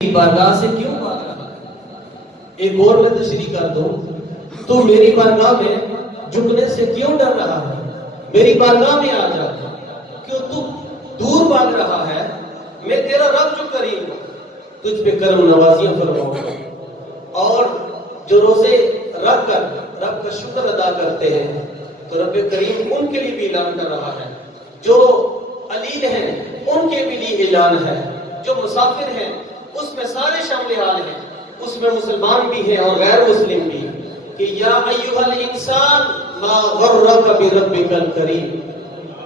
بارگاہ سے کیوں بھاگ رہا ہے؟ ایک اور میں تشریح کر دوں، تو میری بارگاہ میں جھکنے سے کیوں ڈر رہا ہے؟ میری بارگاہ میں آ جا، کیوں تو دور بھاگ رہا ہے؟ میں تیرا رب جو کریم ہوں، تجھ پہ کرم نوازیاں فرماؤں گا۔ اور جو روزے رکھ کر رب کا شکر ادا کرتے ہیں تو رب کریم ان کے لیے بھی اعلان کر رہا ہے، جو علیل ہیں ان کے بھی لیے اعلان ہے، جو مسافر ہیں اس میں سارے شامل حال ہیں، اس میں مسلمان بھی ہیں اور غیر مسلم بھی، کہ یا ایھا الانسان ما غرک بربک الکریم،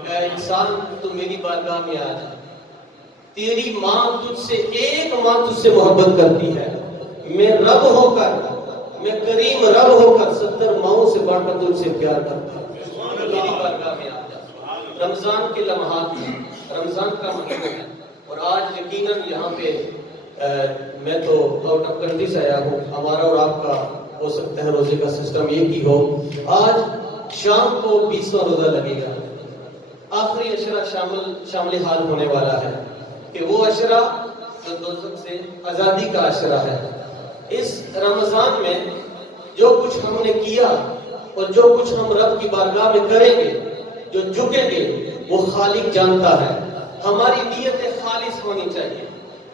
اے انسان تو میری بارگاہ میں آ جا، تیری ماں تجھ سے، ایک ماں تجھ سے محبت کرتی ہے، میں رب ہو کر، میں کریم رب ہو کر 70 ماؤں سے بڑھ کر تجھ سے پیار کرتا ہوں، میری بارگاہ میں آ جا۔ رمضان کے لمحات، رمضان کا مہینہ ہے، اور آج یقیناً یہاں پہ میں تو آؤٹ آف کنٹری سے آیا ہوں، ہمارا اور آپ کا ہو سکتا ہے روزے کا سسٹم ایک ہی ہو۔ آج شام کو 20واں روزہ لگے گا، آخری عشرہ شامل حال ہونے والا ہے، کہ وہ عشرہ جو دوزخ سے آزادی کا عشرہ ہے۔ اس رمضان میں جو کچھ ہم نے کیا اور جو کچھ ہم رب کی بارگاہ میں کریں گے، جو جھکیں گے، وہ خالق جانتا ہے، ہماری نیتیں خالص ہونی چاہیے۔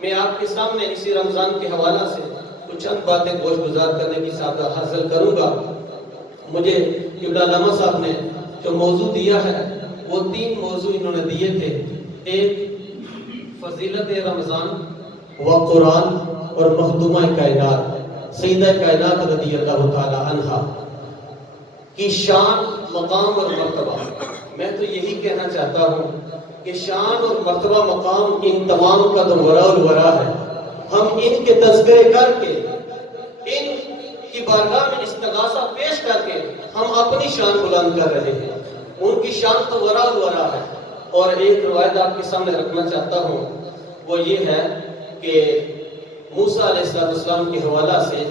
میں آپ کے سامنے اسی رمضان کے حوالہ سے کچھ چند باتیں گوش گزار کرنے کی سعادت حاصل کروں گا۔ مجھے قبلہ علامہ صاحب نے جو موضوع دیا ہے وہ 3 موضوع انہوں نے دیے تھے، ایک فضیلت رمضان و قرآن اور مخدومہ کائنات سیدہ کائنات رضی اللہ تعالی عنہا کی شان، مقام اور مرتبہ۔ میں تو یہی کہنا چاہتا ہوں کہ شان اور مرتبہ، مقام ان تمام کا تو ورا الورا ہے، ہم ان کے تذکرے کر کے، ان کی بارگاہ میں استغاثہ پیش کر کے ہم اپنی شان بلند کر رہے ہیں، ان کی شان تو ورا الورا ہے۔ اور ایک روایت آپ کے سامنے رکھنا چاہتا ہوں، وہ یہ ہے کہ موسیٰ علیہ السلام کے حوالہ سے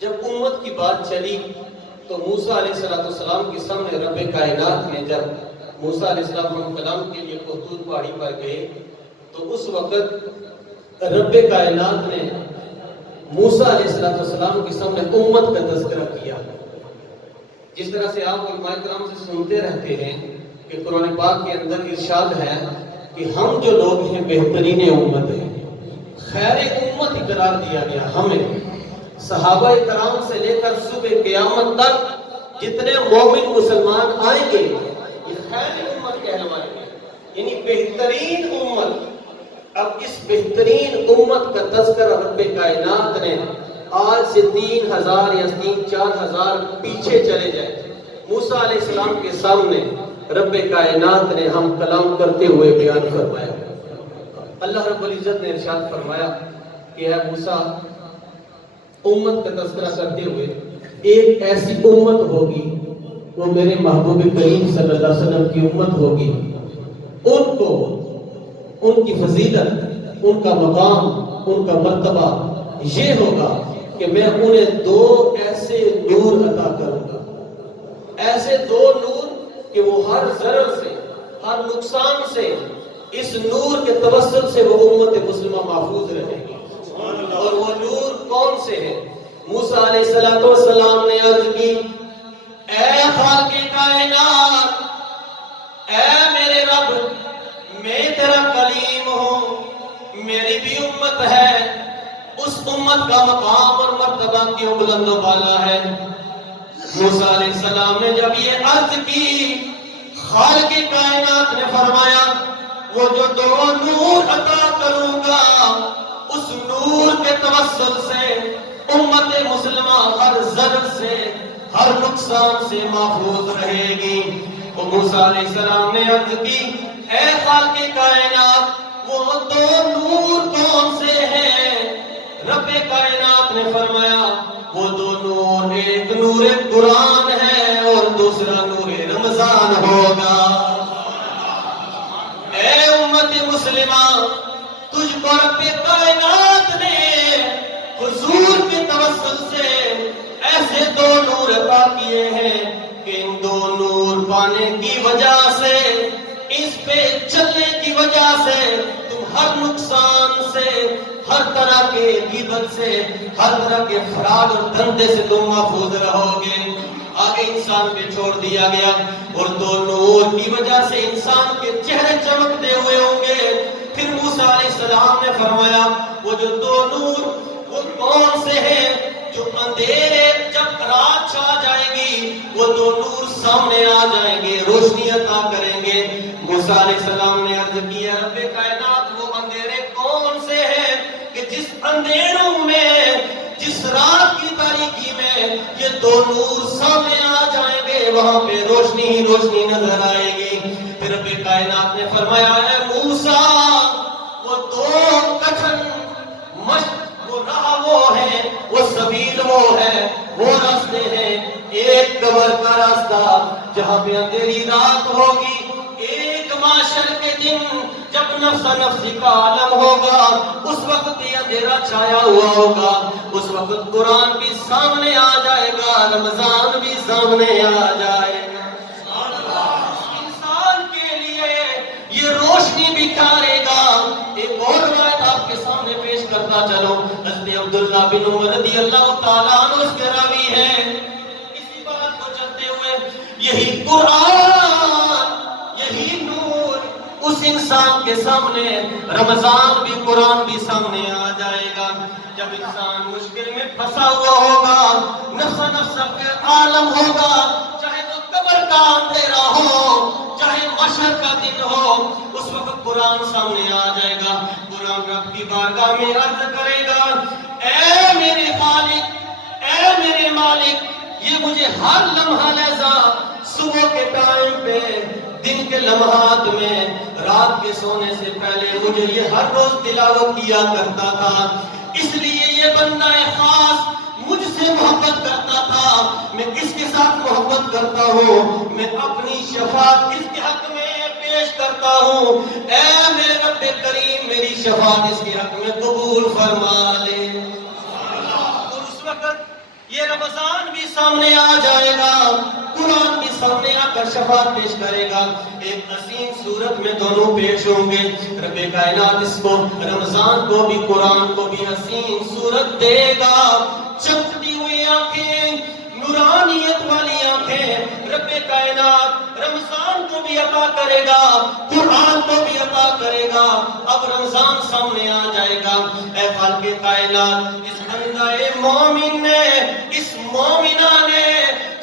جب امت کی بات چلی تو موسیٰ علیہ السلام کے سامنے رب کائنات نے، جب موسیٰ علیہ السلام کلام کے لیے طور پہاڑی پر گئے تو اس وقت رب کائنات نے موسیٰ علیہ السلام کے سامنے امت کا تذکرہ کیا۔ جس طرح سے آپ علماء کرام سے سنتے رہتے ہیں کہ قرآن پاک کے اندر ارشاد ہے کہ ہم جو لوگ ہیں بہترین امت ہیں، خیر امت قرار دیا گیا ہمیں، صحابہ کرام سے لے کر صبح قیامت تک جتنے مومن مسلمان آئیں گے یہ خیر امت کہلوائیں گے، یعنی بہترین امت۔ اب اس بہترین امت کا تذکرہ رب کائنات نے آج سے 3000 یا 4000 پیچھے چلے جائیں، موسیٰ علیہ السلام کے سامنے رب کائنات نے ہم کلام کرتے ہوئے بیان فرمایا۔ اللہ رب العزت نے ارشاد فرمایا کہ اے موسیٰ، امت کا تذکرہ کرتے ہوئے ایک ایسی امت ہوگی، وہ میرے محبوب کریم صلی اللہ علیہ وسلم کی امت ہوگی، ان کو، ان کی فضیلت، ان کا مقام، ان کا مرتبہ یہ ہوگا کہ میں انہیں 2 ایسے نور عطا کروں گا، ایسے 2 نور کہ وہ ہر ضرر سے، ہر نقصان سے، اس نور کے توسط سے وہ امت مسلمہ محفوظ رہے گی۔ اور وہ نور کون سے ہیں؟ موسیٰ علیہ السلام نے عرض کی، اے خالق کائنات، اے میرے رب، میں تیرا کلیم ہوں، میری بھی امت ہے، اس امت کا مقام اور مرتبہ کیوں بلند و بالا ہے؟ موسیٰ علیہ السلام نے جب یہ عرض کی، خالق کائنات نے فرمایا وہ جو 2 نور عطا کروں گا، اس نور کے توسل سے امت مسلمہ ہر ضرر سے، ہر نقصان سے محفوظ رہے گی۔ وہ موسیٰ علیہ السلام نے عرض کی، اے خالق کائنات، وہ 2 نور کون سے ہیں؟ رب کائنات نے فرمایا وہ 2 نور، ایک نور قرآن ہے اور دوسرا نور رمضان ہوگا۔ اے امت مسلمہ، تجھ کو رب کائنات نے حضور کے توسل سے ایسے 2 نور عطا کیے ہیں کہ ان 2 نور پانے کی وجہ سے، اس پہ چلنے کی وجہ سے تم ہر نقصان سے، ہر طرح کے غیبت سے، ہر طرح کے فراڈ اور دھندے سے تم محفوظ رہو گے۔ آگے انسان پہ چھوڑ دیا گیا، اور دو نور کی وجہ سے انسان کے چہرے چمکتے ہوئے ہوں گے۔ پھر موسیٰ علیہ السلام نے فرمایا وہ جو دو نور وہ کون سے ہیں؟ جو اندھیرے جب رات چھا جائے گی وہ دو نور سامنے آ جائیں گے، روشنی عطا کریں گے۔ موسیٰ علیہ السلام نے عرض کیا رب کائنات وہ اندھیرے کون سے ہیں کہ جس اندھیروں میں، جس رات کی تاریکی میں یہ دو نور سامنے آ جائیں گے، وہاں پہ روشنی ہی روشنی نظر آئے گی۔ پھر رب کائنات نے فرمایا ہے موسیٰ وہ دو کٹھن مشق وہ راہ وہ ہے، وہ سبیل وہ ہے، وہ راستے ہیں۔ ایک قبر کا راستہ جہاں پہ اندھیری رات ہوگی، ایک معاشر کے دن جب نفس نفسی کا عالم ہوگا، اس وقت یہ اندھیرا چھایا ہوا ہوگا، اس وقت قرآن بھی سامنے آ جائے گا، رمضان بھی سامنے آ جائے گا۔ انسان کے لیے یہ روشنی بکھارے گا۔ ایک اور روایت آپ کے سامنے پیش کرتا چلو، حضرت عبداللہ بن عمر رضی اللہ تعالیٰ عنہ اس کے راوی ہیں۔ اسی بات کو چلتے ہوئے یہی قرآن، یہی نور اس انسان کے سامنے، رمضان بھی قرآن بھی سامنے آ جائے گا۔ جب انسان مشکل میں پھنسا ہوا ہوگا، نفس نفس کا عالم ہوگا، چاہے وہ قبر کا اندھیرا ہو، چاہے محشر کا دن ہو، اس وقت قرآن سامنے آ جائے گا۔ قرآن رب کی بارگاہ میں عرض کرے گا اے میرے خالق، اے میرے مالک، یہ مجھے ہر لمحہ لہذا صبح کے ٹائم پہ، دن کے لمحات میں، رات کے سونے سے پہلے مجھے یہ ہر روز تلاوت کیا کرتا تھا۔ اس لیے یہ بندہ خاص مجھ سے محبت کرتا تھا۔ میں اس کے ساتھ محبت کرتا ہوں، میں اپنی شفاعت اس کے حق میں پیش کرتا ہوں۔ اے میرے رب کریم میری شفاعت اس کے حق میں قبول فرما لے۔ اور اس وقت یہ رمضان بھی سامنے آ جائے گا، قرآن بھی سامنے آ کر شفاعت پیش کرے گا۔ ایک عظیم صورت میں دونوں پیش ہوں گے۔ رب کائنات اس کو، رمضان کو بھی قرآن کو بھی عظیم صورت دے گا۔ چمکتی ہوئی آنکھیں، نورانیت والی آنکھیں رب کائنات رمضان کو بھی عطا کرے گا، قرآن کو بھی عطا کرے گا۔ اب رمضان سامنے آ جائے گا۔ اے خالق کائنات، اس بندہ مومن نے، اس مومنہ نے،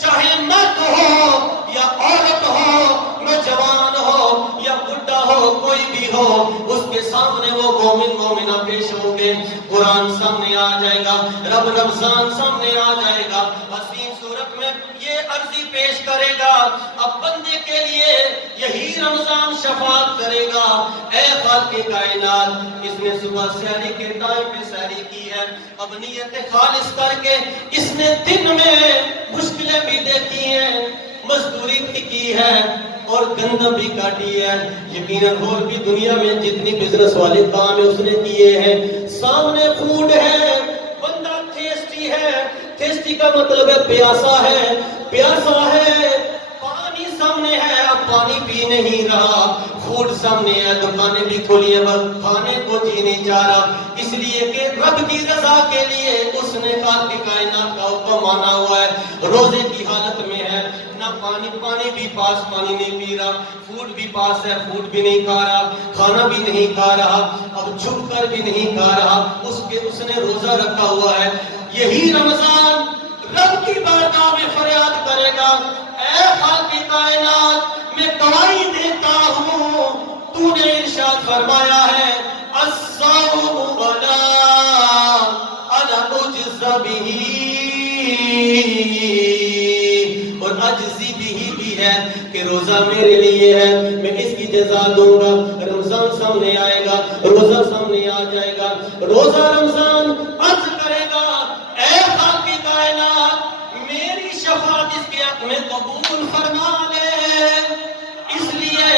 چاہے مرد ہو یا عورت ہو، نوجوان ہو یا بڈھا ہو، کوئی بھی ہو، اس کے سامنے وہ مومن مومنہ پیش ہوں گے۔ قرآن سامنے آ جائے گا، رب رمضان سامنے آ جائے گا۔ عظیم صورت میں یہ عرضی پیش کرے گا، اب بندے کے لیے یہی رمضان شفاعت کرے گا۔ اے خالق کائنات، اس نے صبح سحری کے ٹائم پہ سحری کی ہے، اب نیت خالص کر کے اس نے دن میں مشکلیں بھی دیکھی ہیں، مزدوری بھی کی ہے اور گندم بھی کاٹی ہے، یقیناً اور بھی دنیا میں جتنی بزنس والے کام ہیں اس نے کیے ہیں۔ سامنے فوڈ ہے، بندہ تھیسٹی ہے، تھیسٹی کا مطلب ہے پیاسا ہے، پیاسا ہے، پانی سامنے ہے، اب پانی پی نہیں رہا، فوڈ سامنے ہے، دکانیں بھی کھولی ہیں، بس کھانے کو جی نہیں چاہ رہا، اس لیے کہ رب کی رضا کے لیے اس نے خالق کائنات کا حکم مانا ہوا ہے، روزے کی حالت میں ہے، نہ پانی بھی پاس، پانی نہیں پی رہا، فوڈ بھی پاس ہے، فوڈ بھی نہیں کھا رہا، کھانا بھی نہیں کھا رہا، اب چھپ کر بھی نہیں کھا رہا، اس نے روزہ رکھا ہوا ہے۔ یہی رمضان رب کی بارگاہ میں فریاد کرے گا، اے خالق کائنات، میں گواہی دیتا ہوں، تو نے ارشاد فرمایا ہے الصوم ولا انا اجزی بہ، اور اجزی بہ بھی ہے کہ روزہ میرے لیے ہے، میں اس کی جزا دوں گا۔ رمضان سامنے آئے گا، روزہ سامنے آ جائے گا، روزہ رمضان عرض کرے گا اے خالق کائنات میری شفاعت اس کے حق میں قبول فرما لے، اس لیے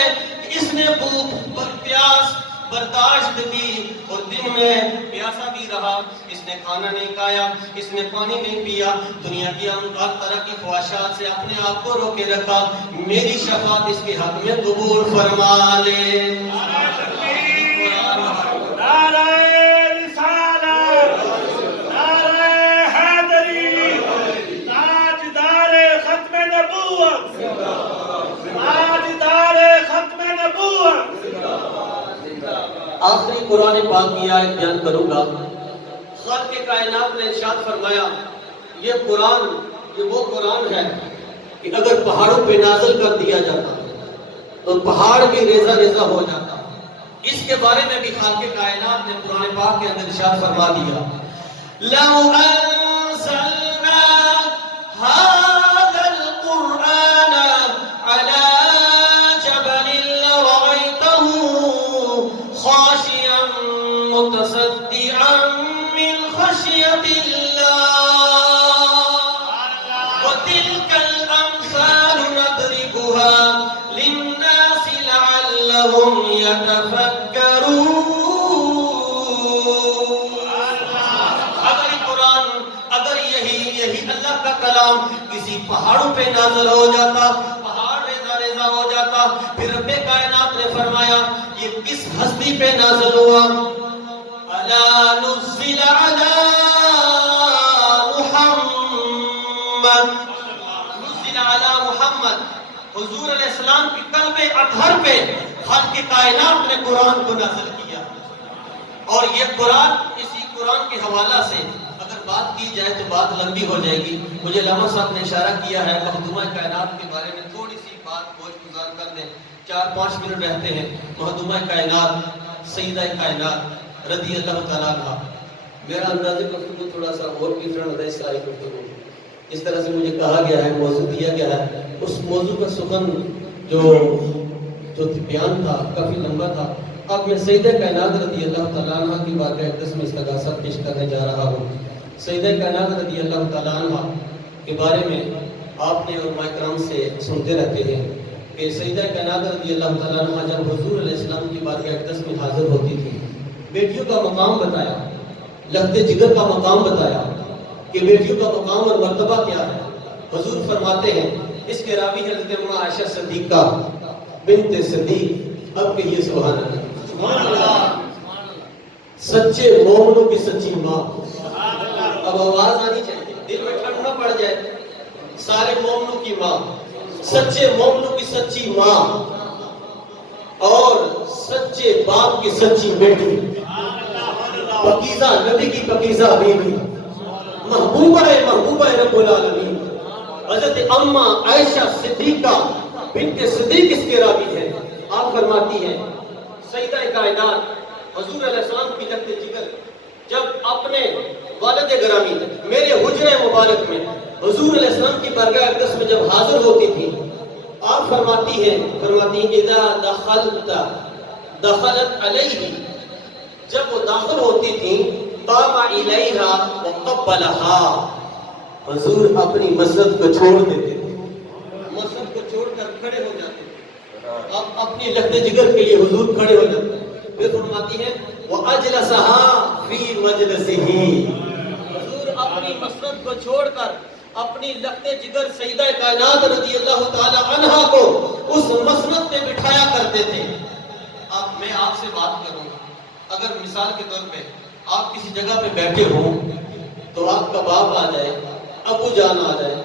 اس نے بھوک اور پیاس برداشت کی اور دن میں پیاسا بھی رہا، اس نے کھانا نہیں کھایا، اس نے پانی نہیں پیا، دنیا کی ہر طرح کی خواہشات سے اپنے آپ کو روکے رکھا، میری شفاعت اس کے حق میں قبول فرما لے۔ قرآن پاک کی آیت بیان کروں گا۔ خالق کائنات نے ارشاد فرمایا یہ قرآن، یہ وہ قرآن ہے کہ اگر پہاڑوں پہ نازل کر دیا جاتا تو پہاڑ بھی ریزہ ریزہ ہو جاتا۔ اس کے بارے میں بھی خالق کائنات نے قرآن پاک کے اندر ارشاد فرما دیا، لو انزلنا هذا القرآن على جبل لرأيته خاشعا متصدعا من خشية الله وتلك الأمثال نضربها للناس لعلهم يتفكرون۔ اگر یہی اللہ کا کلام کسی پہاڑوں پہ نازل ہو جاتا، پہاڑ ریزہ ریزہ ہو جاتا، پھر رب کائنات نے فرمایا یہ کس ہستی پہ نازل ہوا؟ الا نزل علی محمد، نزل علی محمد، حضور علیہ السلام کی قلب اطہر پہ خالق کائنات نے قرآن کو نازل کیا۔ اور یہ قرآن، اسی قرآن کے حوالہ سے اگر بات کی جائے تو بات لمبی ہو جائے گی۔ مجھے علامہ صاحب نے اشارہ کیا ہے مخدومہ کائنات کے بارے میں تھوڑی سی بات گوش گزار کر دیں، 4-5 منٹ رہتے ہیں۔ مخدومہ کائنات سیدہ کائنات رضی اللہ تعالیٰ عنہ، میرا انداز گفتگو تھوڑا سا اور ڈفرنٹ ہے، ساری گفتگو اس طرح سے مجھے کہا گیا ہے، موضوع دیا گیا ہے، اس موضوع کا سخن جو بیان تھا کافی لمبا تھا۔ اب میں سیدہ کائنات رضی اللہ تعالیٰ عنہ کی بارگاہ اقدس میں استغاثہ پیش کرنے جا رہا ہوں۔ سیدہ کائنات رضی اللہ تعالیٰ عنہ کے بارے میں آپ نے علماء کرام سے سنتے رہتے ہیں کہ سیدہ کائنات رضی اللہ تعالیٰ عنہ جب حضور علیہ السلام کی بارگاہ اقدس میں حاضر ہوتی تھی، بیٹیوں کا مقام بتایا، لخت جگر کا مقام بتایا کہ بیٹیوں کا مقام اور مرتبہ کیا ہے۔ حضور فرماتے ہیں، اس کے راوی حضرت ام عائشہ صدیقہ بنت صدیق، اب کہیے سبحان اللہ، سچے مومنوں کی سچی ماں۔ اب آواز آنی چاہیے، دل میں ٹھنڈ نہ پڑ جائے، سارے مومنوں کی ماں، سچے مومنوں کی سچی ماں اور سچے باپ کی سچی بیٹی، پاکیزہ نبی کی پاکیزہ بیوی، محبوبہ رب العالمین، حضرت اماں عائشہ صدیقہ بنت صدیق اس کے راوی ہے۔ آپ فرماتی ہیں سیدہ کائنات حضور علیہ السلام کی لخت جگر جب اپنے والد گرامی میرے حجرہ مبارک میں حضور علیہ السلام کی بارگاہ اقدس میں جب حاضر ہوتی تھی، آپ فرماتی ہیں اذا دخلت علیہ، جب وہ داخل ہوتی تھی، قام الیہا وقبلہا، حضور اپنی مسجد کو چھوڑ دیتے تھے، مسجد کو چھوڑ کر کھڑے ہو جاتے تھے، اب اپنی لخت جگر کے لیے حضور کھڑے ہو جاتے ہیں۔ پھر فرماتی ہیں وَأَجْلَسَهَا فِي مَجْلِسِهِ، حضور اپنی مسجد کو چھوڑ کر اپنی لخت جگر سیدہ کائنات رضی اللہ تعالی عنہا کو اس مسجد پہ بٹھایا کرتے تھے۔ اب میں آپ سے بات کروں، اگر مثال کے طور پہ آپ کسی جگہ پہ بیٹھے ہوں تو آپ کا باپ آ جائے، ابو جان آ جائے،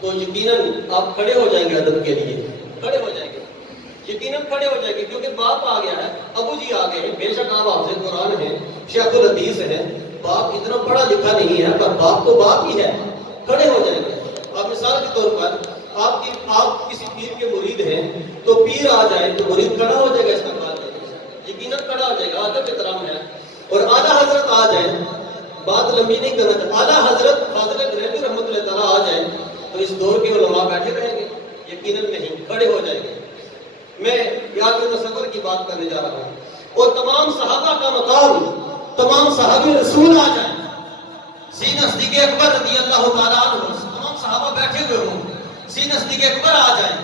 تو یقیناً آپ کھڑے ہو جائیں گے، ادب کے لیے کھڑے ہو جائیں گے، یقیناً کھڑے ہو جائیں گے، کیونکہ باپ آ گیا ہے، ابو جی آ گئے ہیں، بے شک آپ حافظ قرآن ہیں، شیخ الحدیث ہیں، باپ اتنا پڑھا لکھا نہیں ہے پر باپ تو باپ ہی ہے، کھڑے ہو جائیں گے۔ اب مثال کے طور پر آپ کسی پیر کے مرید ہیں تو پیر آ جائے تو مرید کھڑا ہو جائے گا، استقبال کرنے سے یقیناً کھڑا ہو جائے گا، ادب احترام ہے۔ اور اعلیٰ حضرت آ جائیں، بات لمبی نہیں کرنا چاہتا، اعلیٰ حضرت فاضل بریلوی رحمۃ اللہ تعالیٰ آ جائیں تو اس دور کے علماء بیٹھے رہیں گے؟ یقیناً نہیں، کھڑے ہو جائیں گے۔ میں یاد تصور کی بات کرنے جا رہا ہوں، اور تمام صحابہ کا مقام، تمام صحابی رسول آ جائیں، سیدنا صدیق اکبر رضی اللہ تعالیٰ عنہ، تمام صحابہ بیٹھے ہوئے ہوں، سیدنا صدیق اکبر آ جائیں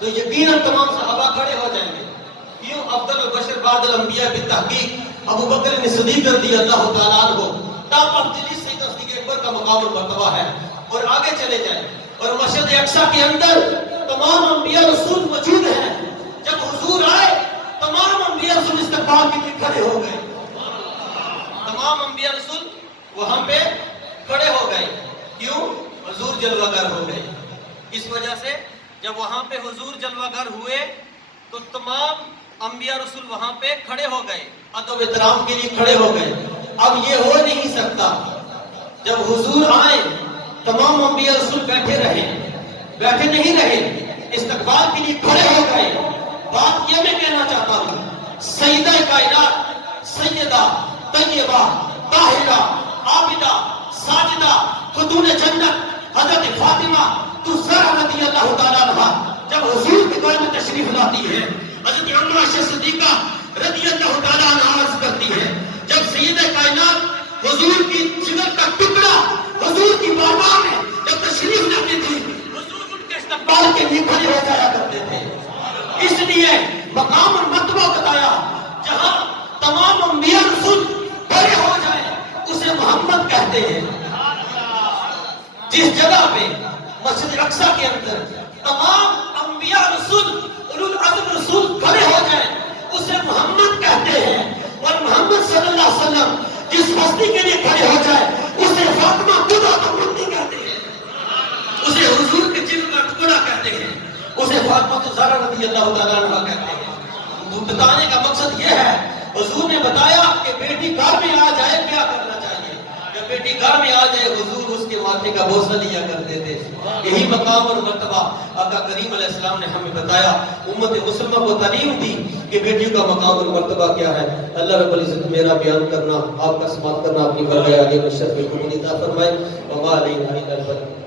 تو یقیناً تمام صحابہ کھڑے ہو جائیں گے۔ کیوں؟ افضل البشر بعد الانبیاء بالتحقیق ابو بکر صدیق رضی اللہ تعالیٰ عنہ، ٹاپ آف دی لسٹ سیدنا صدیق اکبر کا مقام اور مرتبہ ہے۔ اور آگے چلے جائیں، اور مسجد اقصیٰ کے اندر تمام انبیاء رسول موجود ہیں، جب حضور آئے تمام انبیاء رسول استقبال کے لیے کھڑے ہو گئے، تمام انبیاء رسول وہاں پہ کھڑے ہو گئے۔ کیوں؟ حضور جلوہ گر ہو گئے۔ اس وجہ سے جب وہاں پہ حضور جلوہ گر ہوئے تو تمام انبیاء رسول وہاں پہ کھڑے ہو گئے۔ ادب احترام کے لیے کھڑے ہو گئے. اب یہ ہو نہیں سکتا جب حضور آئے تمام انبیاء رسول بیٹھے نہیں رہے, استقبال کے لیے کھڑے ہو گئے. بات یہ میں کہنا چاہتا ہوں, سیدہ کائنات, سیدہ طیبہ طاہرہ عابدہ ساجدہ خاتون جنت حضرت فاطمہ الزہرا رضی اللہ تعالیٰ عنہا جب حضور کے گھر میں تشریف لاتی ہے, حضرت عمرہ صدیقہ رضی اللہ تعالیٰ عنہا عرض کرتی ہے, جب سیدہ کائنات حضور کی جگر کا ٹکڑا حضور کی بارگاہ میں جب تشریف لاتی تھی, حضور ان کے استقبال کے لیے کھڑے ہو جایا کرتے تھے. اس لیے مقام اور مرتبہ بتایا, جہاں تمام انبیاء رسول کھڑے ہو جائیں اسے محمد کہتے ہیں. جس جگہ پہ مسجد اقصی کے اندر تمام انبیاء رسول اولو العزم رسول کھڑے ہو جائیں اسے محمد کہتے ہیں. اور محمد صلی اللہ علیہ وسلم جس ہستی کے لیے کھڑے ہو جائے اسے فاطمہ خدا تمنی کہتے ہیں, اسے حضور کے جلد کا ٹکڑا کہتے ہیں, اسے فاطمہ الزہرا رضی اللہ تعالیٰ عنہ کہتے ہیں. بتانے کا مقصد یہ ہے, حضور نے بتایا کہ بیٹی گھر میں آ جائے کیا کرنا چاہیے. جب بیٹی گھر میں آ جائے حضور اس کے ماتھے کا بوسہ لیا کرتے تھے. یہی مقام اور مرتبہ آقا کریم علیہ السلام نے ہمیں بتایا, امت مسلمہ کو تعلیم دی کہ بیٹیوں کا مقام اور مرتبہ کیا ہے. اللہ رب العزت میرا بیان کرنا, آپ کا سماعت کرنا اپنی برگاہ عالیہ میں شرف قبول عطا فرمائے. وما علینا الا البلاغ.